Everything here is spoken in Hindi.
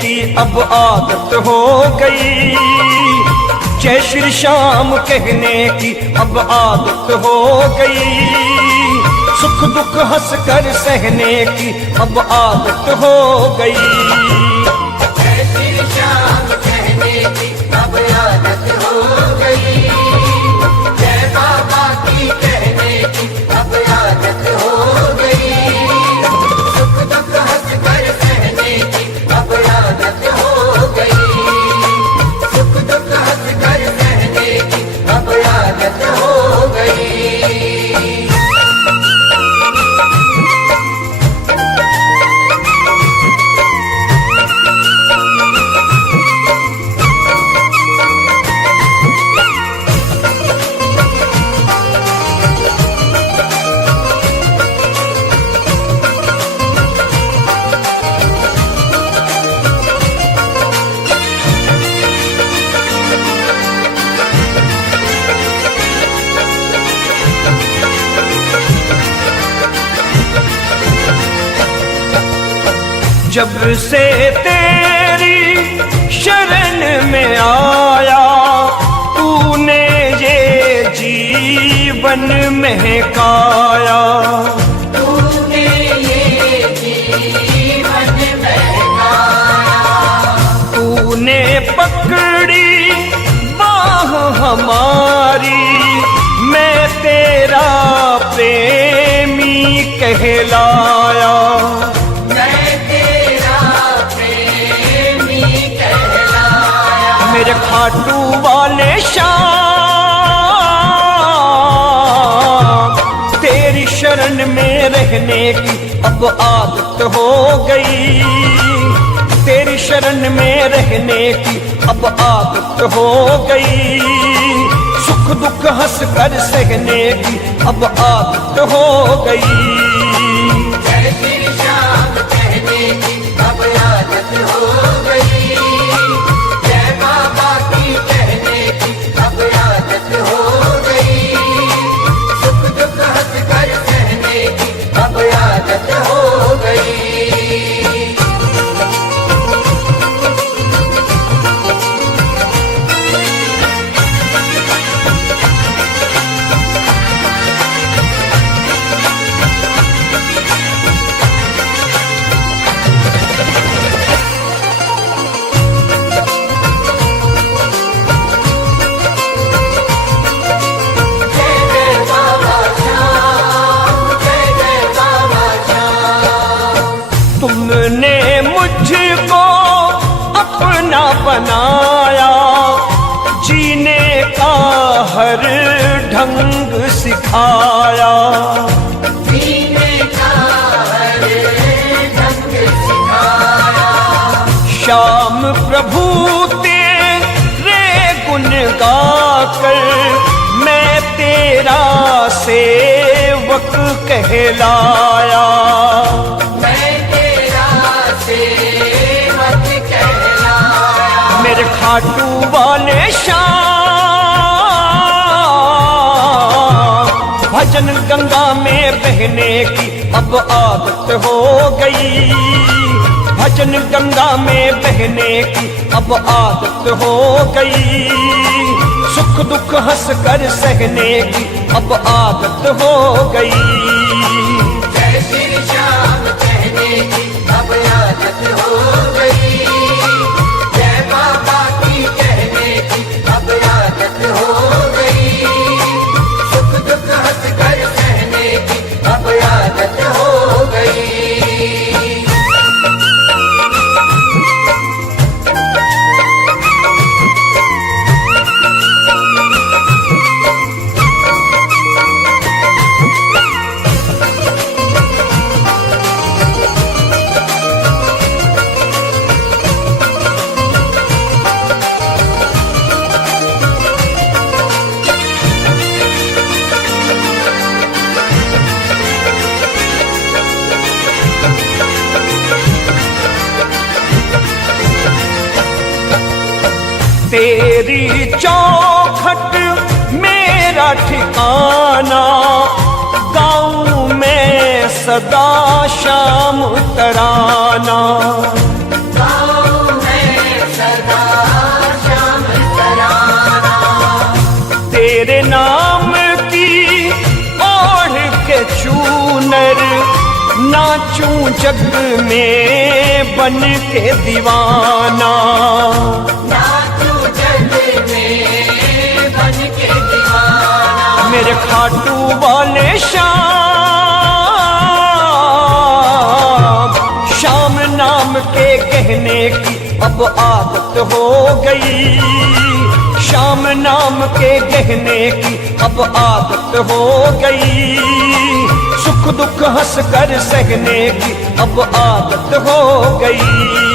की अब आदत हो गई, जय श्री श्याम कहने की अब आदत हो गई, सुख दुख हंस कर सहने की अब आदत हो गई। जय श्री श्याम कहने की अब आदत हो गई, जय बाबा की कहने की अब आदत हो गई, सुख दुख हंस कर सहने की अब आदत हो गई, सुख दुख हंस कर सहने की अब आदत हो गई। जब से तेरी शरण में आया, तूने ये जीवन महकाया, तूने ये जीवन महकाया, तूने पकड़ी बाह हमारी, मैं तेरा प्रेमी कहलाया, मेरे खाटू वाले श्याम, तेरी शरण में रहने की अब आदत हो गई, तेरी शरण में रहने की अब आदत हो गई, सुख दुख हंस कर सहने की अब आदत हो गई। जय श्री श्याम कहने की अब आदत हो गई, जय बाबा की कहने की अब आदत हो गई, सुख दुख हंस कर सहने की अब आदत हो गई। तुमने मुझको अपना बनाया, जीने का हर ढंग सिखाया, जीने का हर ढंग सिखाया, श्याम प्रभु तेरे गुण गाकर मैं तेरा सेवक कहलाया, मेरे खाटू वाले श्याम, भजन गंगा में बहने की अब आदत हो गई, भजन गंगा में बहने की अब आदत हो गई, सुख दुख हंस कर सहने की अब आदत हो गई। जय श्री श्याम कहने की अब आदत हो गई, जय बाबा की कहने की अब आदत हो गई, सुख दुख हंस कर सहने की अब आदत हो गई। तेरी चौखट मेरा ठिकाना, गाऊं मैं सदा शाम तराना, गाऊं तेरे नाम की ओढ़ के चूनर नाचूं जग में बन के दीवाना। नाचूं जग में बन के दीवाना। मेरे खाटू वाले श्याम नाम के कहने की अब आदत हो गई। श्याम नाम के कहने की अब आदत हो गई। सुख दुख हंस कर सहने की अब आदत हो गई।